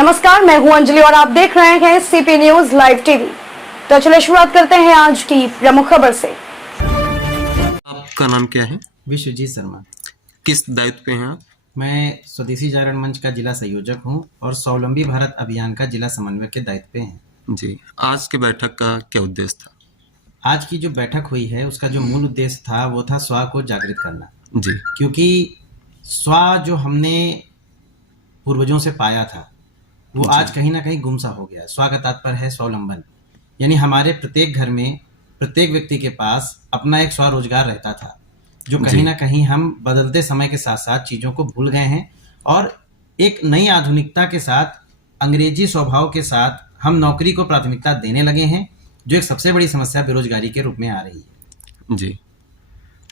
नमस्कार, मैं हूं अंजलि और आप देख रहे हैं सीपी न्यूज लाइव टीवी। तो चलिए शुरुआत करते हैं आज की प्रमुख खबर से। आपका नाम क्या है? विश्वजीत शर्मा। किस दायित्व पे हैं आप? मैं स्वदेशी जागरण मंच का जिला संयोजक हूं और स्वावलंबी भारत अभियान का जिला समन्वयक के दायित्व पे हैं। जी, आज के बैठक का क्या उद्देश्य था? आज की जो बैठक हुई है उसका जो मूल उद्देश्य था वो था स्व को जागृत करना। जी, क्योंकि स्व जो हमने पूर्वजों से पाया था वो आज कहीं ना कहीं गुमसा हो गया। स्व का तात्पर्य है स्वावलंबन, यानी हमारे प्रत्येक घर में प्रत्येक व्यक्ति के पास अपना एक स्वरोजगार रहता था, जो कहीं ना कहीं हम बदलते समय के साथ साथ चीज़ों को भूल गए हैं और एक नई आधुनिकता के साथ अंग्रेजी स्वभाव के साथ हम नौकरी को प्राथमिकता देने लगे हैं, जो एक सबसे बड़ी समस्या बेरोजगारी के रूप में आ रही है। जी।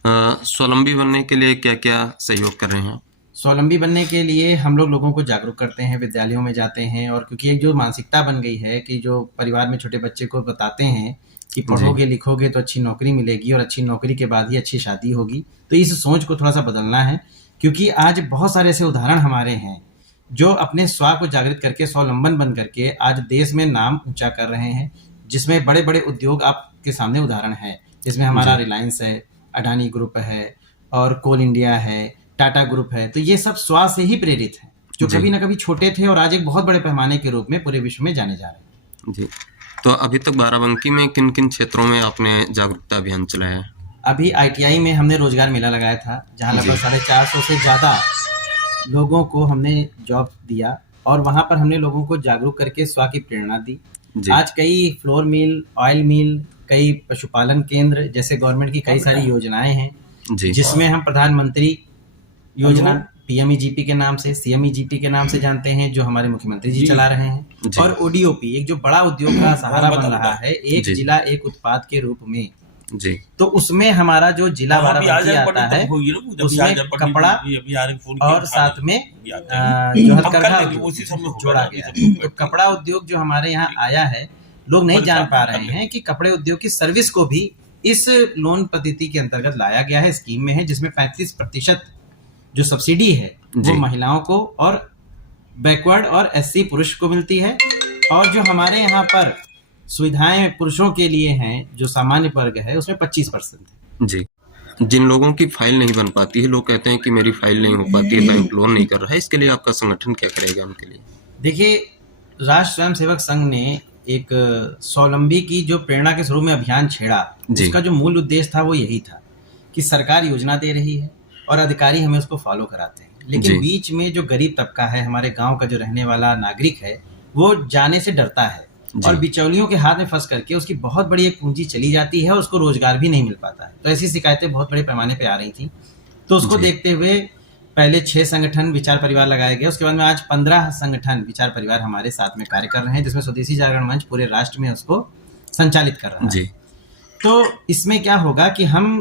स्वावलंबी बनने के लिए क्या क्या सहयोग कर रहे हैं आप? स्वावलंबी बनने के लिए हम लोगों को जागरूक करते हैं, विद्यालयों में जाते हैं, और क्योंकि एक जो मानसिकता बन गई है कि जो परिवार में छोटे बच्चे को बताते हैं कि पढ़ोगे लिखोगे तो अच्छी नौकरी मिलेगी और अच्छी नौकरी के बाद ही अच्छी शादी होगी, तो इस सोच को थोड़ा सा बदलना है। क्योंकि आज बहुत सारे ऐसे उदाहरण हमारे हैं जो अपने स्व को जागृत करके स्वावलंबन बन करके आज देश में नाम ऊंचा कर रहे हैं, जिसमें बड़े बड़े उद्योग आपके सामने उदाहरण है, जिसमें हमारा रिलायंस है, अडानी ग्रुप है और कोल इंडिया है, टाटा ग्रुप है। तो ये सब स्व से ही प्रेरित हैं, जो कभी ना कभी छोटे थे और आज एक बहुत बड़े पैमाने के रूप में पूरे विश्व में जाने जा रहे हैं। जी, तो अभी तक बाराबंकी में किन किन क्षेत्रों में आपने जागरूकता अभियान चलाया है? अभी ITI में हमने रोजगार मेला लगाया था, जहाँ लगभग 450 से ज़्यादा लोगों को हमने जॉब दिया और वहाँ पर हमने लोगों को जागरूक करके स्व की प्रेरणा दी। आज कई फ्लोर मिल, ऑयल मिल, कई पशुपालन केंद्र जैसे गवर्नमेंट की कई सारी योजनाएं हैं, जिसमें हम प्रधानमंत्री योजना PMEGP के नाम से, CMEGP के नाम से जानते हैं, जो हमारे मुख्यमंत्री जी चला रहे हैं, और ODOP एक जो बड़ा उद्योग का सहारा बन रहा है, एक जिला एक उत्पाद के रूप में। जी, तो उसमें हमारा जो जिला बाराबंकी आता है उसमें कपड़ा और साथ में जो हथकरघा जोड़ा गया है। तो कपड़ा उद्योग जो हमारे यहाँ आया है, लोग नहीं जान पा रहे हैं कि कपड़े उद्योग की सर्विस को भी इस लोन पद्धति के अंतर्गत लाया गया है, स्कीम में है, जिसमें 35% जो सब्सिडी है वो महिलाओं को और बैकवर्ड और SC पुरुष को मिलती है, और जो हमारे यहाँ पर सुविधाएं पुरुषों के लिए हैं जो सामान्य वर्ग है उसमें 25% है। जी, जिन लोगों की फाइल नहीं बन पाती है, लोग कहते हैं कि मेरी फाइल नहीं हो पाती है, बैंक लोन नहीं कर रहा है, इसके लिए आपका संगठन क्या करेगा उनके लिए? देखिए, राष्ट्र स्वयं सेवक संघ ने एक स्वावलंबी की जो प्रेरणा के शुरू में अभियान छेड़ा, उसका जो मूल उद्देश्य था वो यही था कि सरकार योजना दे रही है और अधिकारी हमें उसको फॉलो कराते हैं, लेकिन बीच में जो गरीब तबका है, हमारे गांव का जो रहने वाला नागरिक है, वो जाने से डरता है और बिचौलियों के हाथ में फंस करके उसकी बहुत बड़ी एक पूंजी चली जाती है और उसको रोजगार भी नहीं मिल पाता है। तो ऐसी शिकायतें बहुत बड़े पैमाने पे आ रही थी। तो उसको देखते हुए पहले 6 संगठन विचार परिवार लगाए गए, उसके बाद में आज 15 संगठन विचार परिवार हमारे साथ में कार्य कर रहे हैं, जिसमें स्वदेशी जागरण मंच पूरे राष्ट्र में उसको संचालित कर रहा है। तो इसमें क्या होगा कि हम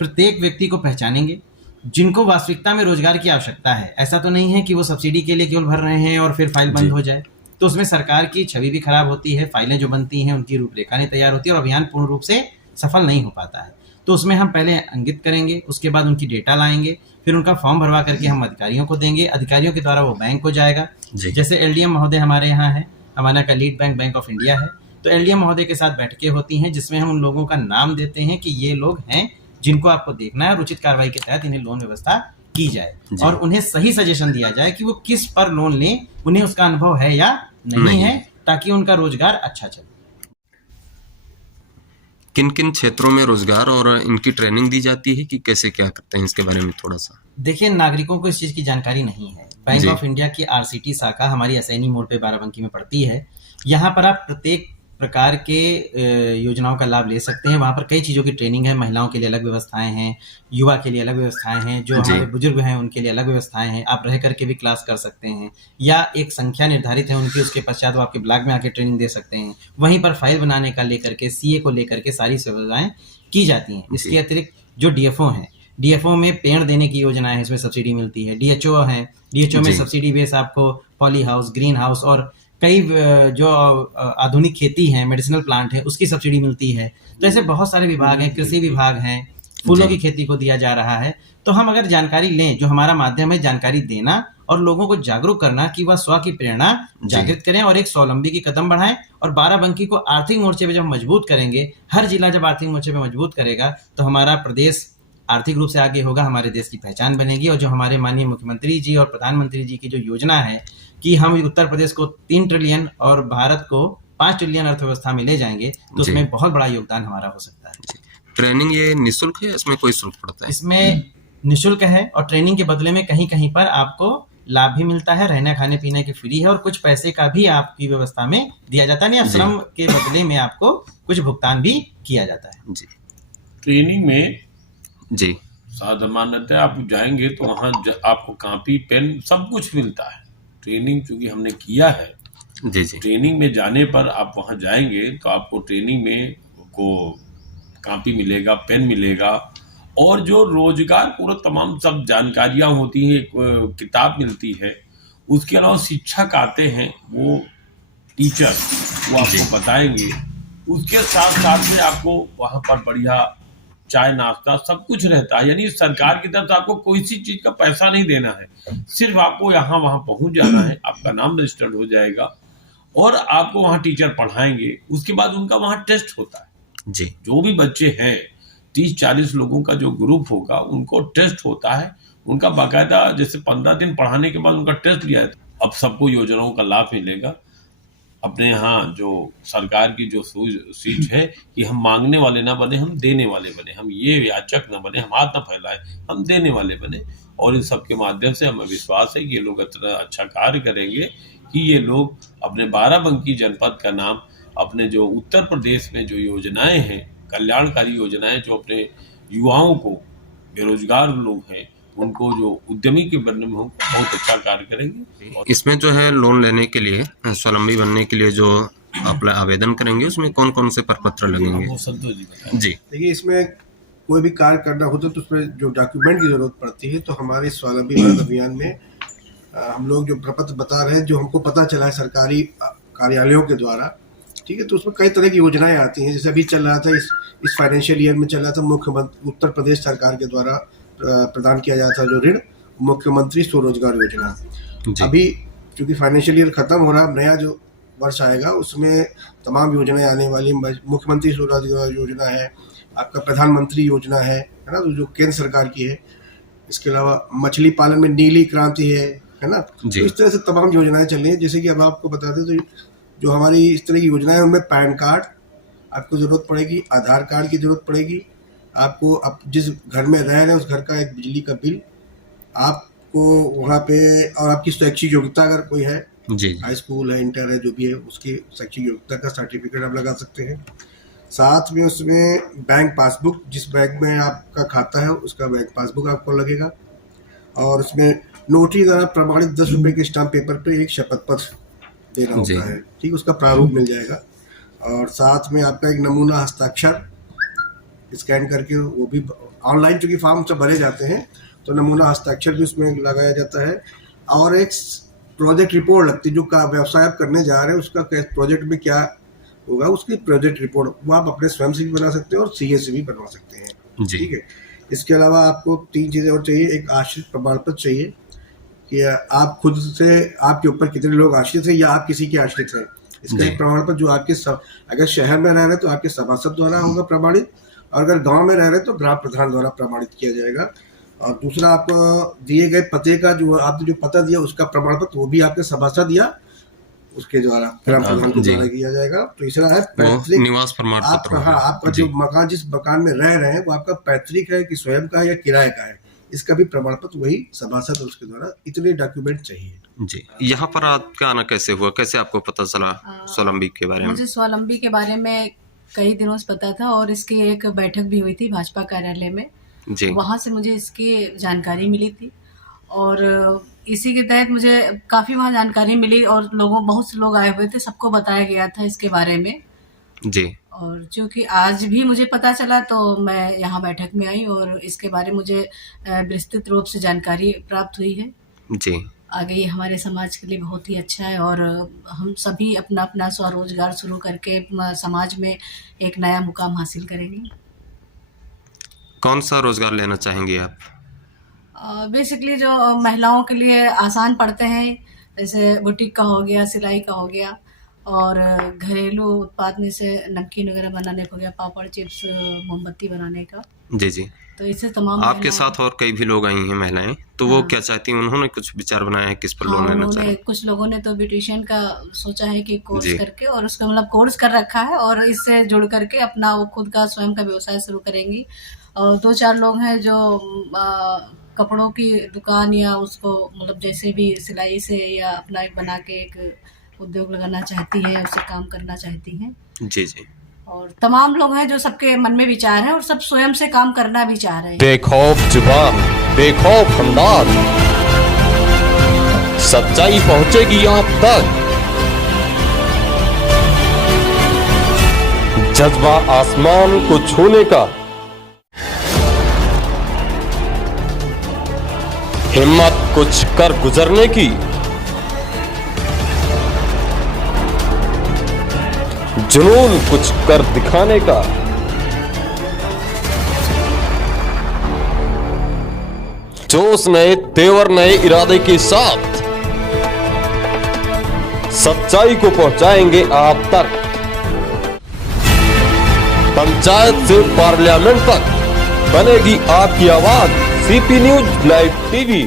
प्रत्येक व्यक्ति को पहचानेंगे जिनको वास्तविकता में रोजगार की आवश्यकता है। ऐसा तो नहीं है कि वो सब्सिडी के लिए केवल भर रहे हैं और फिर फाइल बंद हो जाए, तो उसमें सरकार की छवि भी खराब होती है, फाइलें जो बनती हैं उनकी रूपरेखा नहीं तैयार होती है और अभियान पूर्ण रूप से सफल नहीं हो पाता है। तो उसमें हम पहले अंकित करेंगे, उसके बाद उनकी डेटा लाएंगे, फिर उनका फॉर्म भरवा करके हम अधिकारियों को देंगे, अधिकारियों के द्वारा वो बैंक को जाएगा। जैसे LDM महोदय हमारे यहाँ है, हमारा का lead bank bank of India है, तो LDM महोदय के साथ बैठकें होती हैं, जिसमें हम उन लोगों का नाम देते हैं कि ये लोग हैं जिनको आपको देखना है और उचित कार्रवाई के तहत इन्हें लोन व्यवस्था की जाए और उन्हें सही सजेशन दिया जाए कि वो किस पर लोन लें, उन्हें उसका अनुभव है या नहीं है, ताकि उनका रोजगार अच्छा चले। किन किन क्षेत्रों में रोजगार और इनकी ट्रेनिंग दी जाती है कि कैसे क्या करते हैं, इसके बारे में थोड़ा सा? देखिए, नागरिकों को इस चीज की जानकारी नहीं है। बैंक ऑफ इंडिया की RCT शाखा हमारी असैनी मोड़ पे बाराबंकी में पड़ती है। यहाँ पर आप प्रत्येक प्रकार के योजनाओं का लाभ ले सकते हैं। वहाँ पर कई चीज़ों की ट्रेनिंग है, महिलाओं के लिए अलग व्यवस्थाएं हैं, युवा के लिए अलग व्यवस्थाएं हैं, जो हमारे बुजुर्ग हैं उनके लिए अलग व्यवस्थाएं हैं। आप रह करके भी क्लास कर सकते हैं या एक संख्या निर्धारित है उनकी, उसके पश्चात वो आपके ब्लॉक में आके ट्रेनिंग दे सकते हैं। वहीं पर फाइल बनाने का लेकर के, CA को लेकर के सारी सुविधाएं की जाती हैं। इसके अतिरिक्त जो DFO हैं, DFO में पेड़ देने की योजना है, इसमें सब्सिडी मिलती है। DHO है, DHO में सब्सिडी बेस आपको पॉली हाउस, ग्रीन हाउस और कई जो आधुनिक खेती है, मेडिसिनल प्लांट है, उसकी सब्सिडी मिलती है। तो ऐसे बहुत सारे विभाग हैं, कृषि विभाग हैं, फूलों की खेती को दिया जा रहा है। तो हम अगर जानकारी लें, जो हमारा माध्यम है जानकारी देना और लोगों को जागरूक करना कि वह स्व की प्रेरणा जागृत करें और एक स्वावलंबी की कदम बढ़ाएं। और बाराबंकी को आर्थिक मोर्चे पे जब मजबूत करेंगे, हर जिला जब आर्थिक मोर्चे पे मजबूत करेगा तो हमारा प्रदेश आर्थिक रूप से आगे होगा, हमारे देश की पहचान बनेगी। और जो हमारे माननीय मुख्यमंत्री जी और प्रधानमंत्री जी की जो योजना है कि हम उत्तर प्रदेश को 3 ट्रिलियन और भारत को 5 ट्रिलियन अर्थव्यवस्था में ले जाएंगे, तो उसमें बहुत बड़ा योगदान हमारा हो सकता है। ट्रेनिंग ये निःशुल्क है, इसमें कोई शुल्क पड़ता है? इसमें निःशुल्क है और ट्रेनिंग के बदले में कहीं कहीं पर आपको लाभ भी मिलता है, रहने खाने पीने की फ्री है और कुछ पैसे का भी आपकी व्यवस्था में दिया जाता है, या श्रम के बदले में आपको कुछ भुगतान भी किया जाता है। जी ट्रेनिंग में जी सामान्यतः आप जाएंगे तो वहाँ आपको कॉपी पेन सब कुछ मिलता है। ट्रेनिंग चूंकि हमने किया है, जी जी ट्रेनिंग में जाने पर आप वहाँ जाएंगे तो आपको ट्रेनिंग में को कॉपी मिलेगा, पेन मिलेगा और जो रोजगार पूरा तमाम सब जानकारियाँ होती हैं, किताब मिलती है। उसके अलावा शिक्षक आते हैं, वो टीचर वो आपको बताएंगे। उसके साथ साथ में आपको वहाँ पर बढ़िया चाय नाश्ता सब कुछ रहता है। यानी सरकार की तरफ से आपको कोई सी चीज का पैसा नहीं देना है, सिर्फ आपको यहाँ वहाँ पहुँच जाना है, आपका नाम रजिस्टर्ड हो जाएगा और आपको वहाँ टीचर पढ़ाएंगे। उसके बाद उनका वहाँ टेस्ट होता है। जी जो भी बच्चे हैं 30-40 लोगों का जो ग्रुप होगा उनको टेस्ट होता है। उनका बाकायदा जैसे 15 दिन पढ़ाने के बाद उनका टेस्ट लिया जाता है। अब सबको योजनाओं का लाभ मिलेगा। अपने यहाँ जो सरकार की जो सीट है कि हम मांगने वाले ना बने, हम देने वाले बने, हम ये याचक ना बने, हम हाथ ना फैलाए, हम देने वाले बने। और इन सब के माध्यम से हमें विश्वास है कि ये लोग इतना अच्छा कार्य करेंगे कि ये लोग अपने बाराबंकी जनपद का नाम, अपने जो उत्तर प्रदेश में जो योजनाएं हैं, कल्याणकारी योजनाएं, जो अपने युवाओं को, बेरोजगार लोग हैं उनको जो उद्यमी के बनने में होंगे, बहुत अच्छा कार्य करेंगे। और इसमें जो है लोन लेने के लिए, स्वावलंबी बनने के लिए जो आप आवेदन करेंगे उसमें कौन कौन से प्रपत्र लगेंगे? वो संतोष जी बताएं। जी देखिए, इसमें कोई भी कार्य करना होता है तो उसमें जो डॉक्यूमेंट की जरूरत पड़ती है, तो हमारे स्वावलंबी भारत अभियान में हम लोग जो प्रपत्र बता रहे हैं, जो हमको पता चला है सरकारी कार्यालयों के द्वारा, ठीक है, तो उसमें कई तरह की योजनाएं आती हैं। जैसे अभी चल रहा था, इस फाइनेंशियल ईयर में चल रहा था, मुख्यमंत्री उत्तर प्रदेश सरकार के द्वारा प्रदान किया जाता है जो ऋण, मुख्यमंत्री स्वरोजगार योजना। अभी चूंकि फाइनेंशियल ईयर खत्म हो रहा है, नया जो वर्ष आएगा उसमें तमाम योजनाएं आने वाली। मुख्यमंत्री स्वरोजगार योजना है, आपका प्रधानमंत्री योजना है ना, तो जो केंद्र सरकार की है। इसके अलावा मछली पालन में नीली क्रांति है ना। तो इस तरह से तमाम योजनाएं चल रही हैं। जैसे कि अब आपको बता दें तो जो हमारी इस तरह की योजनाएं, उनमें पैन कार्ड आपको ज़रूरत पड़ेगी, आधार कार्ड की ज़रूरत पड़ेगी, आपको अब जिस घर में रह रहे हैं उस घर का एक बिजली का बिल आपको वहाँ पे, और आपकी शैक्षिक योग्यता अगर कोई है, हाई स्कूल है, इंटर है, जो भी है, उसकी शैक्षिक योग्यता का सर्टिफिकेट आप लगा सकते हैं। साथ में उसमें बैंक पासबुक, जिस बैंक में आपका खाता है उसका बैंक पासबुक आपको लगेगा। और उसमें नोटरी द्वारा प्रमाणित 10 रुपये के स्टाम्प पेपर पे एक शपथ पत्र देना होता है, ठीक, उसका प्रारूप मिल जाएगा। और साथ में आपका एक नमूना हस्ताक्षर स्कैन करके, वो भी ऑनलाइन चूँकि फॉर्म सब भरे जाते हैं तो नमूना हस्ताक्षर भी उसमें लगाया जाता है। और एक प्रोजेक्ट रिपोर्ट लगती है, जो का व्यवसाय आप करने जा रहे हैं उसका प्रोजेक्ट में क्या होगा, उसकी प्रोजेक्ट रिपोर्ट वो आप अपने स्वयं से भी बना सकते हैं और सीए से भी बनवा सकते हैं, ठीक है। इसके अलावा आपको 3 चीज़ें और चाहिए। एक आश्रित प्रमाण पत्र चाहिए कि आप खुद से, आपके ऊपर कितने लोग आश्रित हैं या आप किसी के आश्रित हैं। इसका एक प्रमाण पत्र जो आपके अगर शहर में रह रहे हैं तो आपके सभासद द्वारा होगा प्रमाणित, और अगर गांव में रह रहे हैं तो ग्राम प्रधान द्वारा प्रमाणित किया जाएगा। और दूसरा, आपको दिए गए पते का जो आपने जो पता दिया उसका प्रमाण पत्र, वो भी आपके सभासद या उसके द्वारा ग्राम प्रधान के द्वारा किया जाएगा। तीसरा है पैतृक निवास प्रमाण पत्र। हाँ, आपका जो मकान, जिस मकान में रह रहे हैं वो आपका पैतृक है कि स्वयं का है या किराए का है, इसका भी प्रमाण पत्र वही सभासद और उसके द्वारा। इतने डॉक्यूमेंट चाहिए। जी, यहाँ पर आपका आना कैसे हुआ, कैसे आपको पता चला स्वावलंबी के बारे में? मुझे स्वावलंबी के बारे में कई दिनों से पता था और इसकी एक बैठक भी हुई थी भाजपा कार्यालय में जी। वहाँ से मुझे इसकी जानकारी मिली थी और इसी के तहत मुझे काफ़ी वहाँ जानकारी मिली और बहुत से लोग आए हुए थे, सबको बताया गया था इसके बारे में जी। और चूँकि आज भी मुझे पता चला तो मैं यहाँ बैठक में आई और इसके बारे में मुझे विस्तृत रूप से जानकारी प्राप्त हुई है जी। आगे ये हमारे समाज के लिए बहुत ही अच्छा है और हम सभी अपना अपना स्वरोजगार शुरू करके समाज में एक नया मुकाम हासिल करेंगे। कौन सा रोजगार लेना चाहेंगे आप? बेसिकली जो महिलाओं के लिए आसान पड़ते हैं, जैसे बुटीक का हो गया, सिलाई का हो गया, और घरेलू उत्पाद में से नमकीन वगैरह बनाने का हो गया, पापड़, चिप्स, मोमबत्ती बनाने का। जी जी। तो इससे तमाम आपके महिलाओं- साथ और कई भी लोग आई हैं महिलाएं, तो वो क्या चाहती हैं? उन्होंने कुछ विचार बनाया है किस पर लोन लेना उन्होंने चाहे? कुछ लोगों ने तो ब्यूटिशियन का सोचा है कि कोर्स जी। करके, और उसका मतलब कोर्स कर रखा है, और इससे जुड़ करके अपना वो खुद का स्वयं का व्यवसाय शुरू करेंगी। और 2-4 लोग हैं जो कपड़ों की दुकान या उसको मतलब जैसे भी सिलाई से या अपना एक बना के एक उद्योग लगाना चाहती हैं, उससे काम करना चाहती हैं। जी जी। और तमाम लोग हैं जो सबके मन में विचार है और सब स्वयं से काम करना भी चाह रहे हैं। बेखौफ जुबान, बेखौफ अंदाज, सच्चाई पहुंचेगी आप तक। जज्बा आसमान को छूने का, हिम्मत कुछ कर गुजरने की, जुनून कुछ कर दिखाने का, जोश नए तेवर नए इरादे के साथ सच्चाई को पहुंचाएंगे आप तक। पंचायत से पार्लियामेंट तक बनेगी आपकी आवाज। CP news live TV.